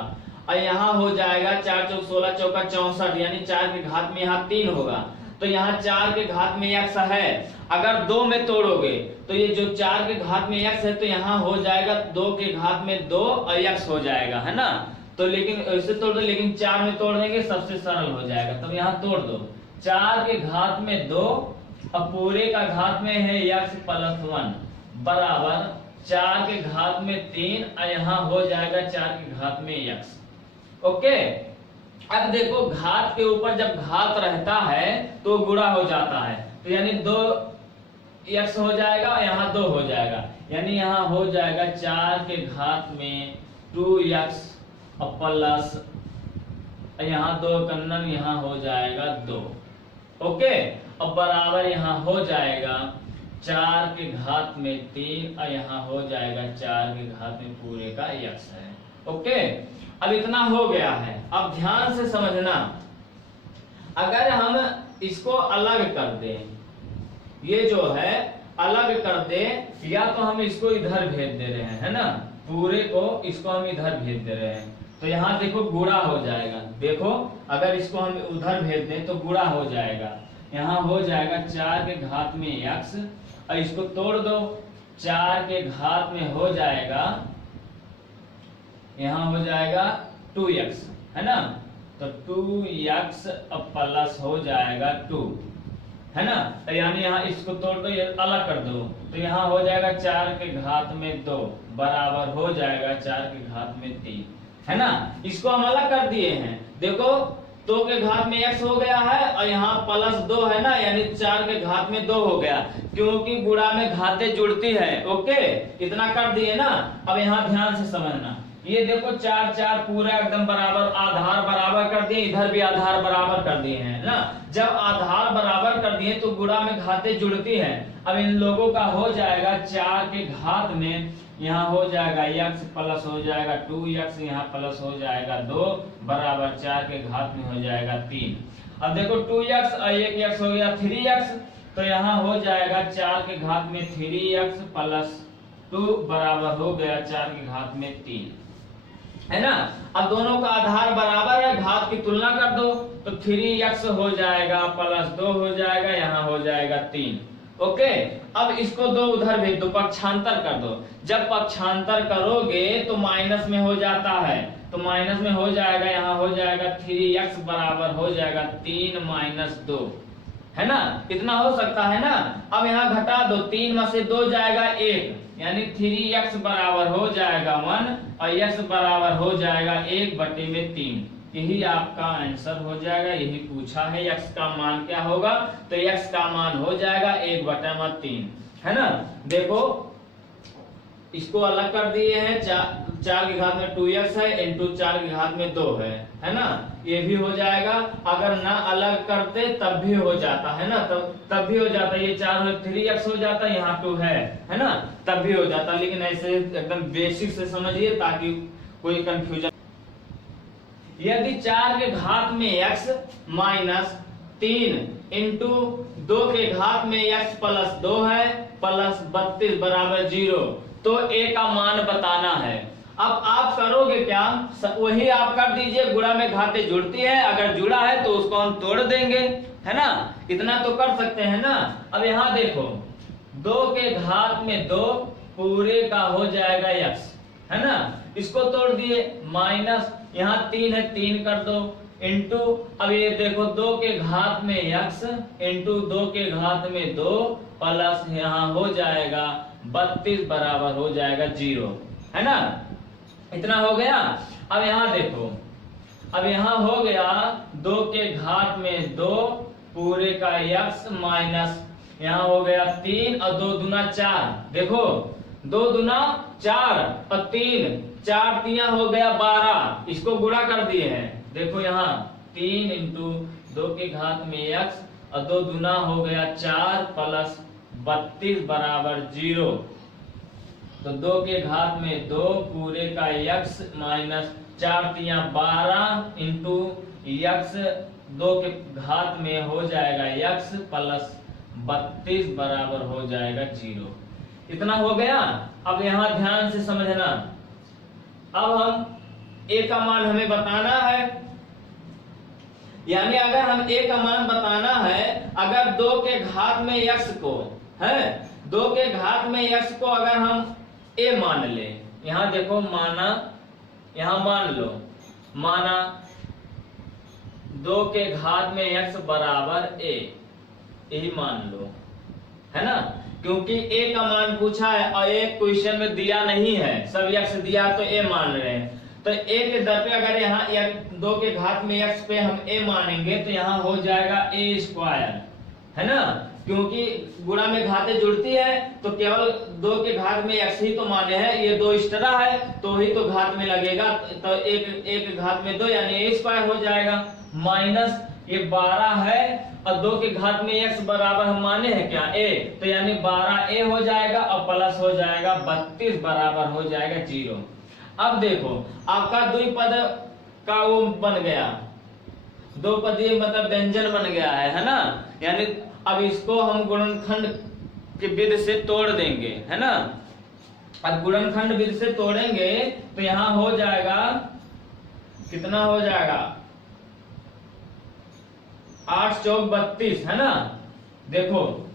और यहाँ हो जाएगा 4 चौक 16 चौका 64, यानी 4 के घात में यहाँ 3 होगा। तो यहाँ 4 के घात में x है। अगर 2 में तोड़ोगे तो ये जो 4 के घात में x है तो यहाँ हो जाएगा 2 के घात में 2 और x हो जाएगा, है ना। तो लेकिन ऐसे तोड़ दो, लेकिन 4 में तोड़ देंगे सबसे सरल हो जाएगा। तब यहाँ तोड़ दो, 4 के घात में 2 और पूरे का घात में है x प्लस 1 बराबर 4 के घात में 3 और यहाँ हो जाएगा 4 के घात में x। ओके, अब देखो घात के ऊपर जब घात रहता है तो गुणा हो जाता है, तो यानी 2x हो जाएगा और यहाँ 2 हो जाएगा, यानी यहाँ हो जाएगा 4 के घात में 2x और प्लस यहाँ 2 कन्नन यहाँ हो जाएगा 2। ओके, अब बराबर यहाँ हो जाएगा 4 के घात में 3 और यहाँ हो जाएगा 4 के घात में पूरे का x है। ओके, अब इतना हो गया है। अब ध्यान से समझना, अगर हम इसको अलग कर दें, ये जो है अलग कर दें, या तो हम इसको इधर भेज दे रहे हैं, है ना, पूरे को इसको हम इधर भेज दे रहे हैं, तो यहाँ देखो गुणा हो जाएगा। देखो अगर इसको हम उधर भेज दें तो गुणा हो जाएगा। यहाँ हो जाएगा 4 के घात में x, और इसको तोड़ दो 4 के घात में हो जाएगा, यहाँ हो जाएगा 2x, है ना। तो 2x अब प्लस हो जाएगा 2, है ना। तो यानी यहाँ इसको तोड़ दो, ये अलग कर दो, तो यहाँ हो जाएगा 4 के घात में 2 बराबर हो जाएगा 4 के घात में 3, है ना। इसको हम अलग कर दिए हैं। देखो 2 के घात में x हो गया है और यहाँ प्लस 2 है ना, यानी 4 के घात में 2 हो गया, क्योंकि गुणा में घातें जुड़ती है। ओके, इतना कर दिए ना। अब यहाँ ध्यान से समझना, ये देखो 4 4 पूरा एकदम बराबर, आधार बराबर कर दिए, इधर भी आधार बराबर कर दिए हैं ना। जब आधार बराबर कर दिए तो गुणा में घातें जुड़ती हैं। अब इन लोगों का हो जाएगा 4 के घात में, यहाँ हो जाएगा x प्लस हो जाएगा 2x, यहाँ प्लस हो जाएगा 2 बराबर 4 के घात में हो जाएगा 3। अब देखो 2x और 1x हो गया 3x, तो यहाँ हो जाएगा 4 के घात में 3x प्लस 2 बराबर हो गया 4 के घात में 3, है ना। अब दोनों का आधार बराबर है, घात की तुलना कर दो, तो 3x हो जाएगा प्लस 2 हो जाएगा, यहाँ हो जाएगा 3। ओके, अब इसको दो उधर भेज दो, पक्षांतर कर दो। जब पक्षांतर करोगे तो माइनस में हो जाता है, तो माइनस में हो जाएगा, यहाँ हो जाएगा 3x बराबर हो जाएगा 3 माइनस 2, है ना। इतना हो सकता है ना। अब यहाँ घटा दो, 3 में से 2 जाएगा 1, यानी 3x बराबर हो जाएगा 1 और x बराबर हो जाएगा 1/3। यही आपका आंसर हो जाएगा। यही पूछा है x का मान क्या होगा, तो x का मान हो जाएगा 1/3, है ना। देखो इसको अलग कर दिए हैं, 4 के घात में 2x है इंटू 4 के घात में 2 है ना। ये भी हो जाएगा। अगर ना अलग करते तब भी हो जाता, है ना, तब भी हो जाता। ये 4 3x हो जाता, यहाँ 2 है ना, तब भी हो जाता। लेकिन ऐसे एकदम बेसिक से समझिए ताकि कोई कंफ्यूजन। यदि 4 के घात में x माइनस 3 इंटू 2 के घात में x प्लस 2 है प्लस 32 बराबर 0, तो a का मान बताना है। अब आप करोगे क्या, वही आप कर दीजिए, गुणा में घातें जुड़ती है, अगर जुड़ा है तो उसको हम तोड़ देंगे, है ना। इतना तो कर सकते हैं ना। अब यहाँ देखो 2 के घात में 2 पूरे का हो जाएगा x, है ना। इसको तोड़ दिए, माइनस यहाँ 3 है 3 कर दो, इंटू अब ये देखो 2 के घात में x इंटू 2 के घात में 2 प्लस यहाँ हो जाएगा 32 बराबर हो जाएगा 0, है ना। इतना हो गया। अब यहाँ देखो, अब यहाँ हो गया 2 के घात में 2 पूरे का x माइनस यहाँ हो गया 3 और 2 दूना 4। देखो 2 दूना 4 और 3 4 3 हो गया 12, इसको गुणा कर दिए हैं। देखो यहाँ 3 इंटू 2 के घात में x और 2 दूना हो गया 4 प्लस 32 बराबर 0। तो 2 के घात में 2 पूरे का x माइनस 4 3 12 इंटू x 2 के घात में हो जाएगा x प्लस 32 बराबर हो जाएगा 0। इतना हो गया। अब यहाँ ध्यान से समझना, अब हम a का मान हमें बताना है, यानी अगर हम a का मान बताना है, अगर 2 के घात में x को है, 2 के घात में x को अगर हम a मान ले, यहाँ देखो माना, यहाँ मान लो, माना 2 के घात में x बराबर a, यही मान लो, है ना, क्योंकि a का मान पूछा है और एक क्वेश्चन में दिया नहीं है, सब x दिया तो a मान रहे हैं। तो a के दर पे अगर यहाँ 2 के घात में x पे हम a मानेंगे तो यहाँ हो जाएगा a स्क्वायर, है ना, क्योंकि गुणा में घातें जुड़ती है तो केवल 2 के घात में x ही तो माने हैं, ये 2 एक्स्ट्रा है तो ही तो घात में लगेगा, तो एक घात में 2 यानी a स्क्वायर हो जाएगा, माइनस ये 12 है और 2 के घात में x बराबर हम माने हैं क्या a, तो यानी 12a हो जाएगा और प्लस हो जाएगा 32 बराबर हो जाएगा 0। अब देखो आपका द्विपद का वो बन गया, 2 पदीय मतलब व्यंजन बन गया है ना, यानी अब इसको हम गुणनखंड के विधि से तोड़ देंगे, है ना। अब गुणनखंड विधि से तोड़ेंगे तो यहाँ हो जाएगा कितना हो जाएगा 8 चौक 32 है ना। देखो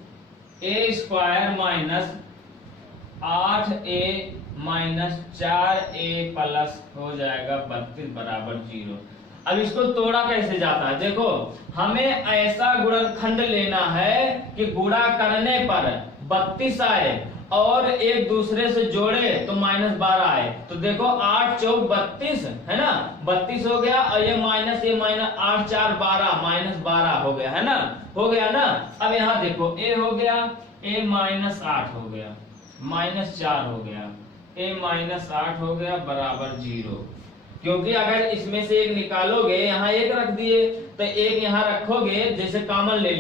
A square minus 8a minus 4a plus हो जाएगा 32 बराबर 0। अब इसको तोड़ा कैसे जाता है, देखो हमें ऐसा गुणनखंड लेना है कि गुणा करने पर 32 आए और एक दूसरे से जोड़े तो -12 आए। तो देखो 8 चौक 32 है ना, 32 हो गया और ये माइनस 8 4 12 -12 हो गया है ना, हो गया ना। अब यहाँ देखो a हो गया, a -8 हो गया, -4 हो गया, a -8 हो गया बराबर 0। क्योंकि अगर इसमें से एक निकालोगे, यहाँ एक रख दिए तो एक यहाँ रखोगे, जैसे कॉमन ले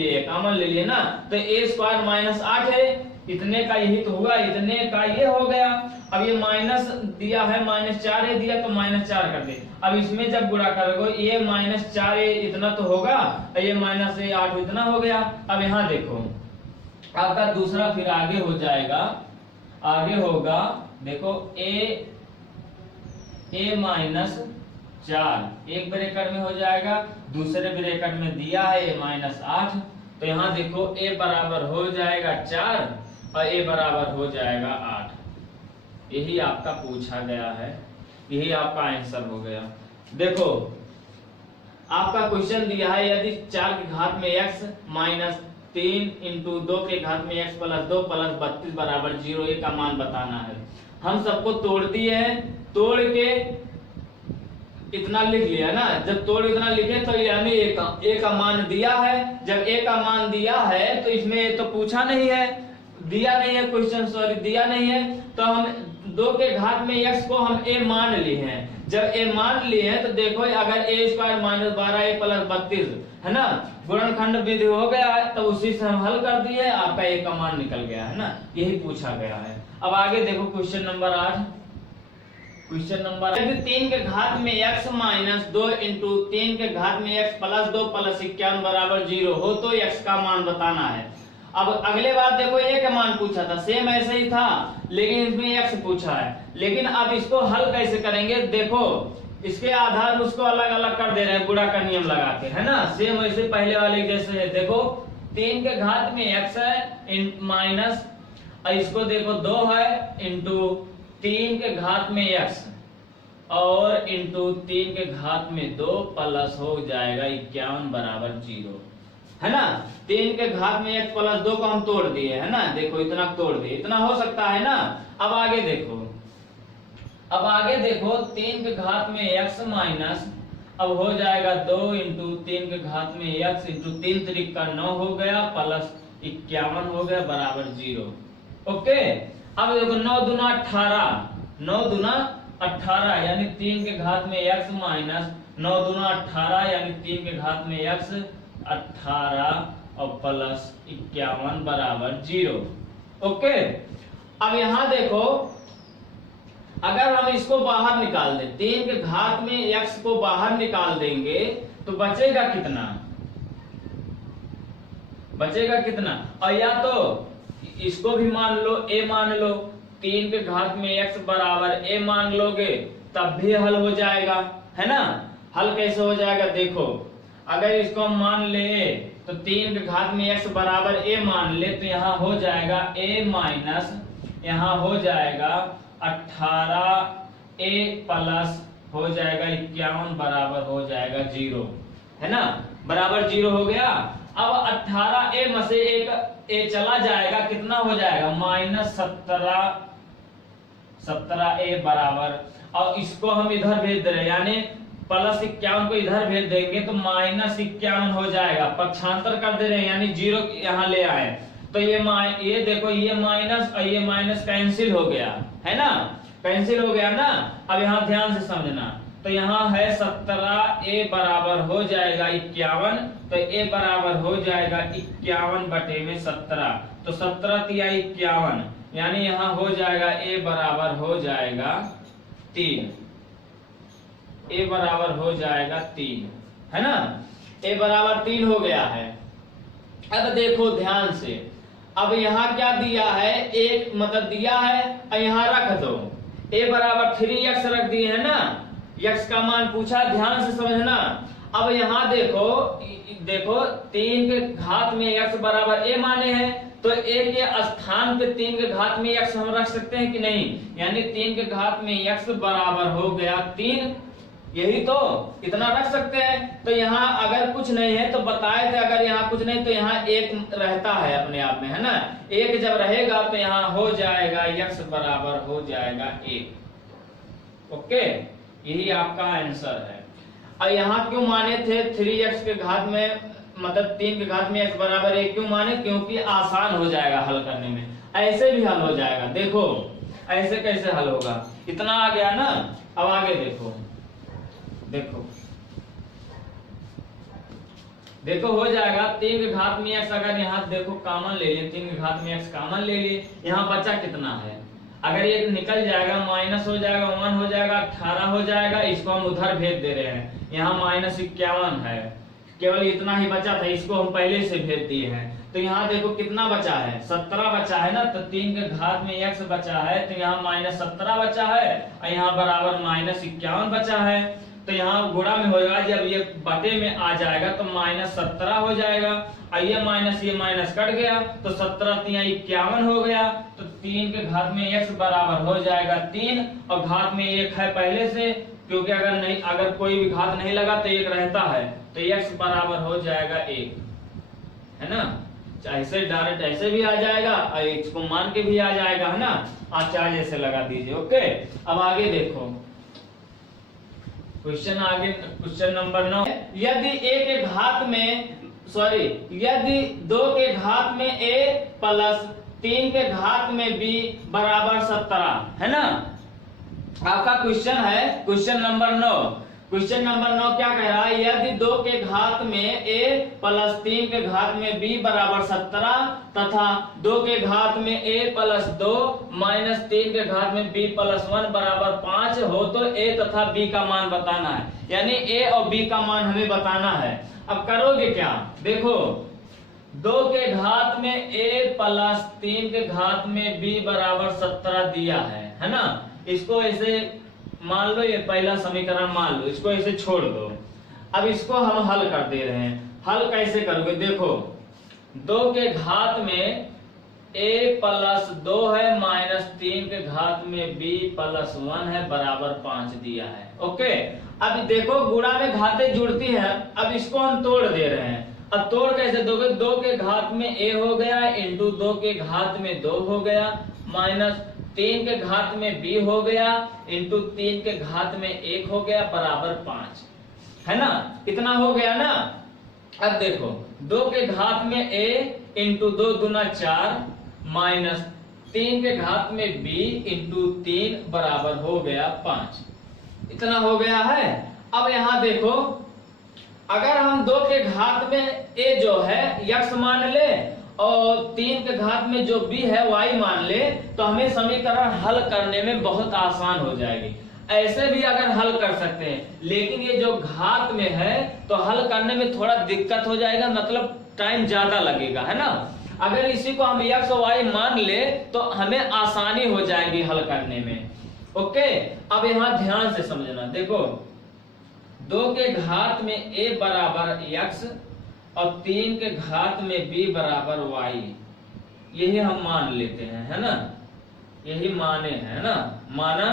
लिए ना, तो a स्क्वायर -8 है, इतने का यही तो हुआ, इतने का ये हो गया। अब ये माइनस दिया है, -4 है दिया तो -4 कर दे। अब इसमें जब गुणा करोगे ये -4 इतना तो होगा, ये -8 इतना हो गया। अब यहाँ देखो आपका दूसरा फिर आगे हो जाएगा, आगे होगा देखो a -4 एक ब्रैकेट में हो जाएगा, दूसरे ब्रैकेट में दिया है -8, तो यहाँ देखो a बराबर हो जाएगा 4 और a बराबर हो जाएगा 8। यही आपका पूछा गया है, यही आपका आंसर हो गया। देखो आपका क्वेश्चन दिया है यदि 4 की घात में x -3 इंटू 2 के घात में x + 2 + 32 बराबर 0 का मान बताना है। हम सबको तोड़ दिए हैं, तोड़ के इतना लिख लिया ना, जब तोड़ इतना लिखे तो यानी a का मान दिया है। जब a का मान दिया है तो इसमें तो पूछा नहीं है, दिया नहीं है क्वेश्चन, सॉरी दिया नहीं है, तो हम 2 के घात में x को हम a मान लिए हैं। जब a मान लिए हैं तो देखो अगर a स्क्वायर -12a + 32 है ना, गुणनखंड विधि हो गया है, तो उसी से हम हल कर दिए, आपका a का मान निकल गया है ना, यही पूछा गया है। अब आगे देखो क्वेश्चन नंबर 8। क्वेश्चन नंबर, यदि 3 के घात में x -2 इंटू 3 के घात में x + 2 + 51 बराबर 0 हो तो x का मान बताना है। अब अगले बार देखो a का मान पूछा था, सेम ऐसे ही था, लेकिन इसमें x पूछा है। लेकिन अब इसको हल कैसे करेंगे, देखो इसके आधार उसको अलग अलग कर दे रहे हैं, गुणा का नियम लगा के, है ना, सेम वैसे पहले वाले जैसे है। देखो 3 के घात में x है माइनस, इसको देखो 2 है इंटू 3 के घात में x और इंटू 3 के घात में 2 प्लस हो जाएगा 51 बराबर 0, है ना। 3 के घात में x + 2 को हम तोड़ दिए, है ना, देखो इतना तोड़ दिए, इतना हो सकता है ना। अब आगे देखो, अब आगे देखो 3 के घात में x माइनस, अब हो जाएगा 2 इंटू 3 के घात में x इंटू 3 त्रिक का 9 हो गया प्लस 51 हो गया बराबर 0। ओके, अब देखो 9 दूना 18, 9 दूना 18 यानी 3 के घात में x माइनस 9 दूना 18 यानी 3 के घात में x 18 और प्लस 51 बराबर 0। ओके, अब यहां देखो अगर हम इसको बाहर निकाल दें, 3 के घात में x को बाहर निकाल देंगे तो बचेगा कितना, बचेगा कितना। और या तो इसको भी मान लो a मान लो, 3 के घात में x बराबर a मान लोगे तब भी हल हो जाएगा, है ना। हल कैसे हो जाएगा, देखो अगर इसको हम मान ले तो 3 के घात में x बराबर a मान ले तो यहाँ हो जाएगा a माइनस, यहाँ हो जाएगा 18a प्लस हो जाएगा 51 बराबर हो जाएगा 0, है ना, बराबर 0 हो गया। अब 18a में से एक a चला जाएगा, कितना हो जाएगा -17a बराबर, और इसको हम इधर भेज दे रहे हैं यानी +51 को इधर भेज देंगे तो -51 हो जाएगा, पक्षांतर कर दे रहे हैं यानी 0 यहाँ ले आए तो ये देखो ये माइनस और ये माइनस कैंसिल हो गया, है ना, कैंसिल हो गया ना। अब यहाँ ध्यान से समझना, तो यहाँ है 17a बराबर हो जाएगा 51, तो a बराबर हो जाएगा 51/17, तो 17 तिया 51 यानी यहाँ हो जाएगा a बराबर हो जाएगा 3, a बराबर हो जाएगा 3, है ना, a बराबर 3 हो गया है। अब देखो ध्यान से, अब यहाँ क्या दिया है, एक मतलब दिया है और यहाँ रख दो, a बराबर 3x रख दिए है ना, यक्स का मान पूछा, ध्यान से समझना। अब यहाँ देखो, देखो 3 के घात में यक्स बराबर a माने हैं, तो a के स्थान पे 3 के घात में यक्स हम रख सकते हैं कि नहीं, यानी 3 के घात में यक्स बराबर हो गया 3, यही तो, इतना रख सकते हैं। तो यहाँ अगर कुछ नहीं है तो बताए थे, अगर यहाँ कुछ नहीं तो यहाँ 1 रहता है अपने आप में, है ना। 1 जब रहेगा तो यहाँ हो जाएगा यक्स बराबर हो जाएगा 1। ओके, यही आपका आंसर है। और यहाँ क्यों माने थे 3x के घात में, मतलब 3 के घात में x बराबर 1 क्यों माने, क्योंकि आसान हो जाएगा हल करने में। ऐसे भी हल हो जाएगा, देखो ऐसे कैसे हल होगा, इतना आ गया ना। अब आगे देखो, देखो देखो हो जाएगा 3 के घात में x, अगर यहाँ देखो कॉमन ले लिए, 3 के घात में x कॉमन ले लिए, यहाँ बचा कितना है, अगर ये निकल जाएगा माइनस हो जाएगा, 1 हो जाएगा, 18 हो जाएगा, इसको हम उधर भेज दे रहे हैं, यहाँ -51 है, केवल इतना ही बचा था, इसको हम पहले से भेज दिए हैं। तो यहाँ देखो कितना बचा है, 17 बचा है ना, तो 3 के घात में x बचा है, तो यहाँ -17 बचा है, और यहाँ बराबर -51 बचा है। तो यहाँ गुणा में होगा, जब ये बटे में आ जाएगा तो -17 हो जाएगा, और ये माइनस कट गया, तो 17 × 51 हो गया। तो 3 के घात में x बराबर हो जाएगा 3, और घात में 1 है पहले से, क्योंकि अगर कोई भी घात नहीं लगा तो 1 रहता है, तो x बराबर हो जाएगा 1, है ना। ऐसे डायरेक्ट ऐसे भी आ जाएगा, और इसको मान के भी आ जाएगा, है ना। आप चाहे जैसे लगा दीजिए। ओके, अब आगे देखो क्वेश्चन, आगे क्वेश्चन नंबर 9। यदि यदि 2 के घात में a प्लस 3 के घात में b बराबर 17, है ना। आपका क्वेश्चन है क्वेश्चन नंबर 9। क्वेश्चन नंबर 9 क्या कह रहा है, यदि 2 के घात में a प्लस 3 के घात में b बराबर 17 तथा 2 के घात में a प्लस 2 माइनस 3 के घात में b प्लस 1 बराबर 5 हो, तो a तथा b का मान बताना है, यानी a और b का मान हमें बताना है। अब करोगे क्या, देखो 2 के घात में a प्लस 3 के घात में b बराबर 17 दिया है ना। इसको ऐसे मान लो, ये पहला समीकरण मान लो, इसको ऐसे छोड़ दो। अब इसको हम हल कर दे रहे हैं। हल कैसे करोगे, देखो 2 के घात में a प्लस 2 है, माइनस 3 के घात में b प्लस 1 है, बराबर 5 दिया है। ओके, अब देखो गुणा में घातें जुड़ती हैं, अब इसको हम तोड़ दे रहे हैं। अब तोड़ कैसे दोगे, 2 के घात में a हो गया इंटू 2 के घात में 2 हो गया, माइनस 3 के घात में b हो गया इंटू 3 के घात में 1 हो गया, बराबर 5, है ना। इतना हो गया ना। अब देखो 2 के घात में a इंटू 2 दूना 4, माइनस 3 के घात में b इंटू 3 बराबर हो गया 5, इतना हो गया है। अब यहाँ देखो, अगर हम 2 के घात में a जो है x मान ले और 3 के घात में जो b है y मान ले, तो हमें समीकरण हल करने में बहुत आसान हो जाएगी। ऐसे भी अगर हल कर सकते हैं, लेकिन ये जो घात में है तो हल करने में थोड़ा दिक्कत हो जाएगा, मतलब टाइम ज्यादा लगेगा, है ना। अगर इसी को हम x और y मान ले तो हमें आसानी हो जाएगी हल करने में। ओके, अब यहाँ ध्यान से समझना, देखो 2 के घात में a बराबर x और 3 के घात में b बराबर y, यही हम मान लेते हैं, है ना। यही माने है ना, माना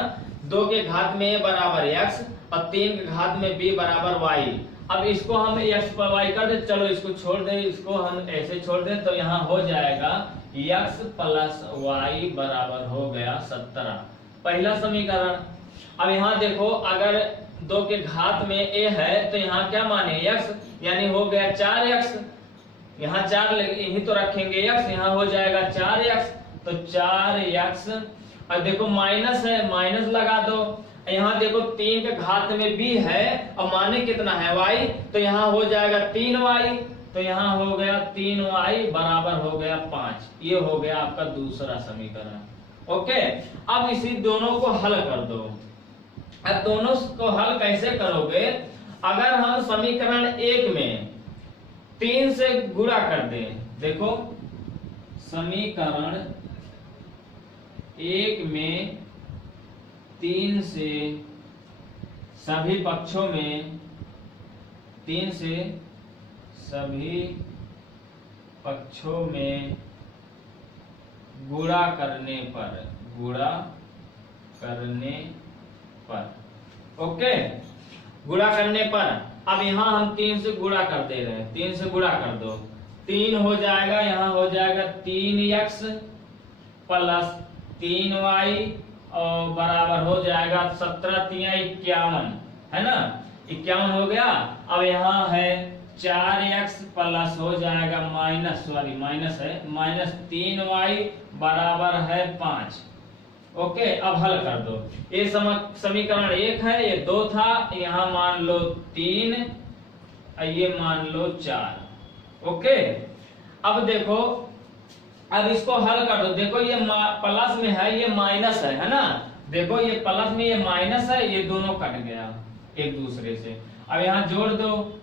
2 के घात में a बराबर x और 3 के घात में b बराबर y। अब इसको हम x पर y कर दे, चलो इसको छोड़ दे, इसको हम ऐसे छोड़ दे, तो यहाँ हो जाएगा x प्लस y बराबर हो गया 17, पहला समीकरण। अब यहाँ देखो, अगर 2 के घात में a है तो यहाँ क्या माने x, यानी हो गया 4x, यहाँ 4 यही तो रखेंगे x, यहाँ हो जाएगा 4x, तो 4x। और देखो माइनस है, माइनस लगा दो। यहाँ देखो 3 के घात में b है और माने कितना है y, तो यहाँ हो जाएगा 3y, तो यहाँ हो गया 3y बराबर हो गया 5। ये हो गया आपका दूसरा समीकरण। ओके, अब इसी दोनों को हल कर दो। अब दोनों को हल कैसे करोगे, अगर हम समीकरण 1 में 3 से गुणा कर दें, देखो समीकरण 1 में 3 से सभी पक्षों में 3 से सभी पक्षों में गुणा करने पर ओके, गुणा करने पर। अब यहाँ हम 3 से गुणा कर दे रहे हैं, 3 से गुणा कर दो, 3 हो जाएगा, यहाँ हो जाएगा 3x प्लस 3y और बराबर हो जाएगा 17 3 51, है ना, 51 हो गया। अब यहाँ है 4x प्लस हो जाएगा माइनस है -3y बराबर है 5। ओके, अब हल कर दो। ये समीकरण 1 है, ये 2 था, यहाँ मान लो 3, ये मान लो 4। ओके, अब देखो, अब इसको हल कर दो। देखो ये प्लस में है, ये माइनस है ना, देखो ये प्लस में ये माइनस है, ये दोनों कट गया एक दूसरे से। अब यहाँ जोड़ दो,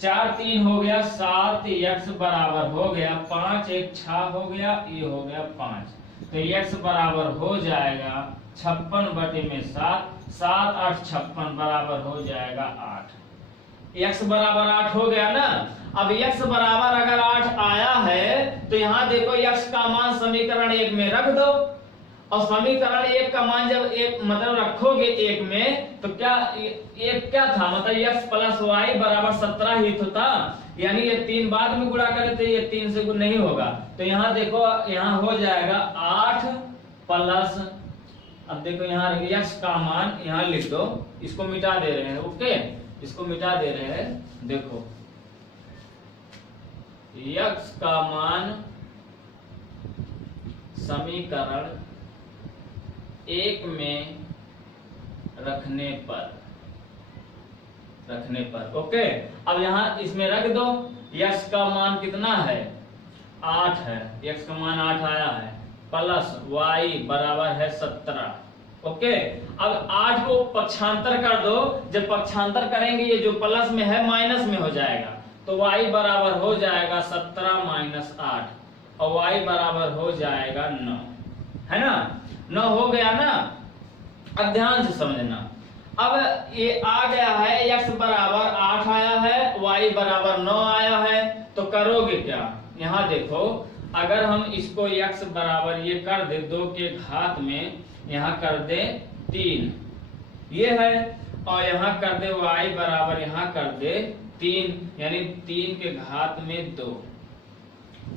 4 3 हो गया 7x बराबर हो गया 5, 1 6 हो गया, ये हो गया 5, तो x बराबर हो जाएगा 56/7, 7 8 56 बराबर हो जाएगा 8। x बराबर 8 हो गया ना। अब x बराबर अगर 8 आया है तो यहाँ देखो x का मान समीकरण 1 में रख दो, और समीकरण 1 का मान जब एक मतलब रखोगे 1 में तो क्या एक क्या था, मतलब x प्लस वाई बराबर 17 ही तो था, यानी ये 3 बाद में गुणा करे तो ये 3 से गुण नहीं होगा। तो यहाँ देखो, यहाँ हो जाएगा 8 प्लस, अब देखो यहाँ x का मान यहाँ लिख दो, इसको मिटा दे रहे हैं। ओके, इसको मिटा दे रहे हैं। देखो x का मान समीकरण 1 में रखने पर ओके, अब यहाँ इसमें रख दो। x का मान कितना है, 8 है, x का मान 8 आया है, प्लस y बराबर है 17। ओके, अब 8 को पक्षांतर कर दो, जब पक्षांतर करेंगे ये जो प्लस में है माइनस में हो जाएगा, तो y बराबर हो जाएगा 17 माइनस 8 और y बराबर हो जाएगा 9, है ना, 9 हो गया ना। अब ध्यान से समझना, अब ये आ गया है x बराबर 8 आया है, y बराबर 9 आया है, तो करोगे क्या, यहाँ देखो, अगर हम इसको x बराबर ये कर दे 2 के घात में, यहाँ कर दे 3, ये है, और यहाँ कर दे y बराबर यहाँ कर दे 3, यानी 3 के घात में 2,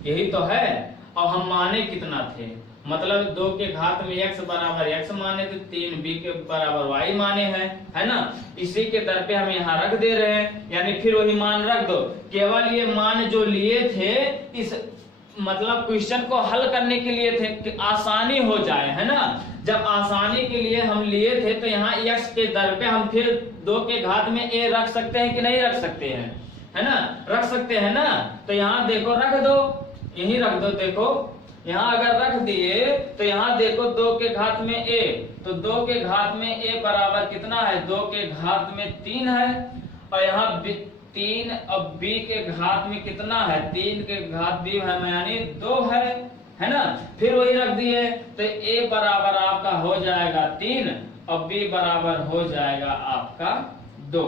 यही तो है। और हम माने कितना थे, मतलब 2 के घात में x बराबर x माने थे, 3b के बराबर y माने हैं, है ना, इसी के दर पे हम यहाँ रख दे रहे हैं, यानी फिर वही मान रख दो। केवल ये मान जो लिए थे इस मतलब क्वेश्चन को हल करने के लिए थे कि आसानी हो जाए, है ना, जब आसानी के लिए हम लिए थे तो यहाँ x के दर पे हम फिर 2 के घात में a रख सकते हैं कि नहीं रख सकते हैं, है ना, रख सकते हैं ना। तो यहाँ देखो रख दो, यही रख दो। देखो यहाँ अगर रख दिए तो यहाँ देखो 2 के घात में a, तो 2 के घात में a बराबर कितना है, 2 के घात में 3 है, और यहाँ 3 और b के घात में कितना है, 3 के घात b है, यानी 2 है ना। फिर वही रख दिए तो a बराबर आपका हो जाएगा 3 और b बराबर हो जाएगा आपका 2,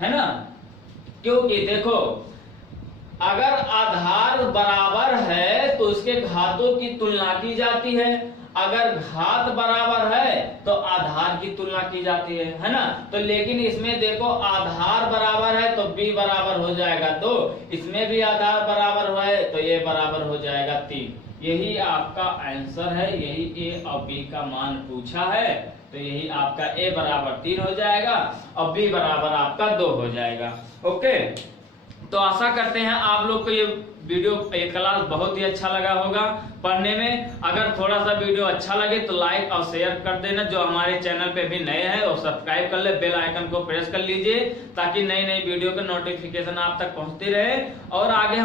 है ना। क्योंकि देखो अगर आधार बराबर है तो उसके घातों की तुलना की जाती है, अगर घात बराबर है तो आधार की तुलना की जाती है ना। तो लेकिन इसमें देखो आधार बराबर है तो b बराबर हो जाएगा 2, इसमें भी आधार बराबर है तो a बराबर हो जाएगा 3। यही आपका आंसर है, यही a और b का मान पूछा है, तो यही आपका a बराबर 3 हो जाएगा और b बराबर आपका 2 हो जाएगा। ओके, तो आशा करते हैं आप लोग को ये वीडियो ये क्लास बहुत ही अच्छा लगा होगा पढ़ने में। अगर थोड़ा सा वीडियो अच्छा लगे तो लाइक और शेयर कर देना, जो हमारे चैनल पे भी नए हैं और सब्सक्राइब कर ले, बेल आइकन को प्रेस कर लीजिए ताकि नई नई वीडियो का नोटिफिकेशन आप तक पहुंचती रहे और आगे हम